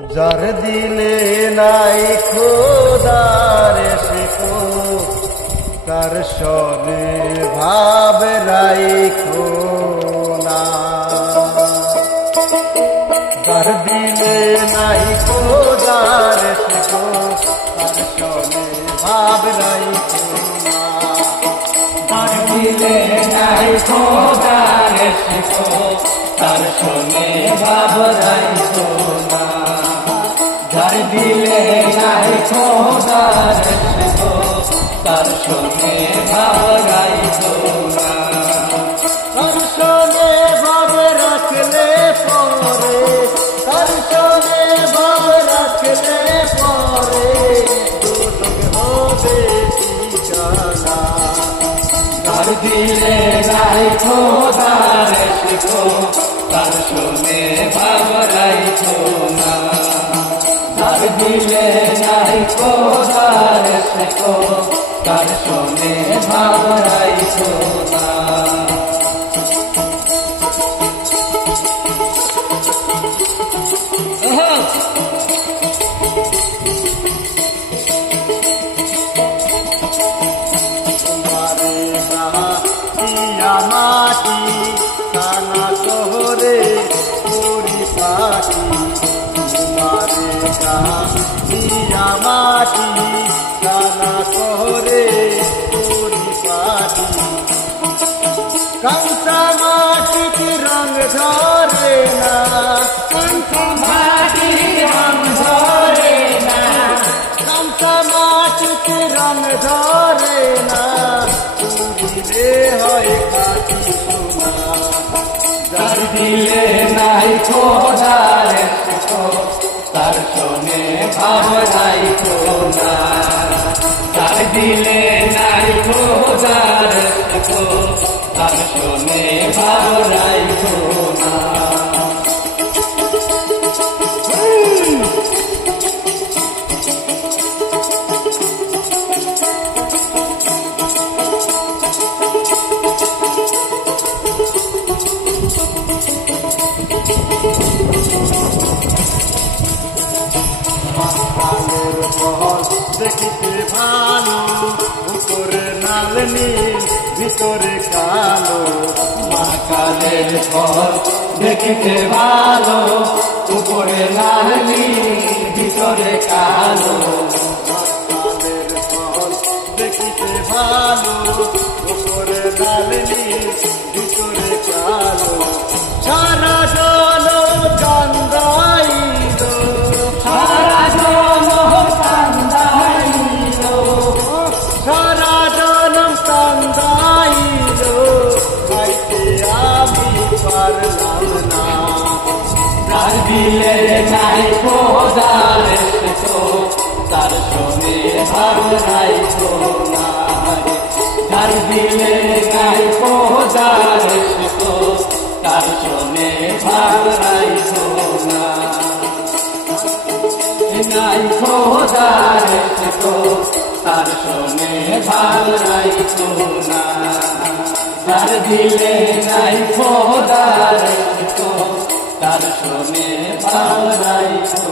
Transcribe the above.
যার দিলে নাই খোদার শিখো তার সনে ভাব রাইখো না। যার দিলে নাই খোদার শিখো তার সনে ভাব রাইখো না। যার দিলে নাই খোদার শিখো তার সনে ভাব রাইখো না। যার দিলে নাই খোদার শিখো তার সনে ভাব রাইখো না। তার সনে ভাব রাখলে পরে, তার সনে ভাব রাখলে পরে দুর্যোগ হবে ঠিকানা। যার দিলে নাই খোদার শিখো তার সনে ভাব রাইখো না। যার দিলে নাই খোদার শিখো তার সনে ভাব রাইখো না। তোমারে ইয়া মাটি কানা শহরে পরিপাটি। তোমারে ইয়া মাটি কানা শহরে পরিপাটি। কাঁচা মাটিতে রং ধরে না, কাঁচা মাটির রং ধরে না, কাঁচা মাটিতে রং ধরে না, পুরিলে হয় খাঁটি সোনা। যার দিলে নাই খোদার শিখো তার সনে ভাব রাইখো না। যার দিলে নাই খোদার শিখো তার সনে ভাব রাইখো না। কালের ফল দেখিতে ভালো, উপরে লাল নীল ভিতরে কালো। কালের ফল দেখিতে ভালো, উপরে লাল নীল ভিতরে কালো। কালের ফল দেখিতে ভালো, উপরে লাল নীল ভিতরে কালো। সারা জনম কান্দাইল, সারা জনম কান্দাইল, সারা জনম কান্দাইল, খাইতে আমি পারলাম না। যার দিলে নাই খোদার শিখো তার সনে ভাব রাইখো না। যার দিলে নাই খোদার শিখো তার সনে ভাব রাইখো না। নাই খোদার শিখো তার সনে ভাব রাইখো না। যার দিলে নাই খোদার শিখো তার সনে ভাব রাইখো।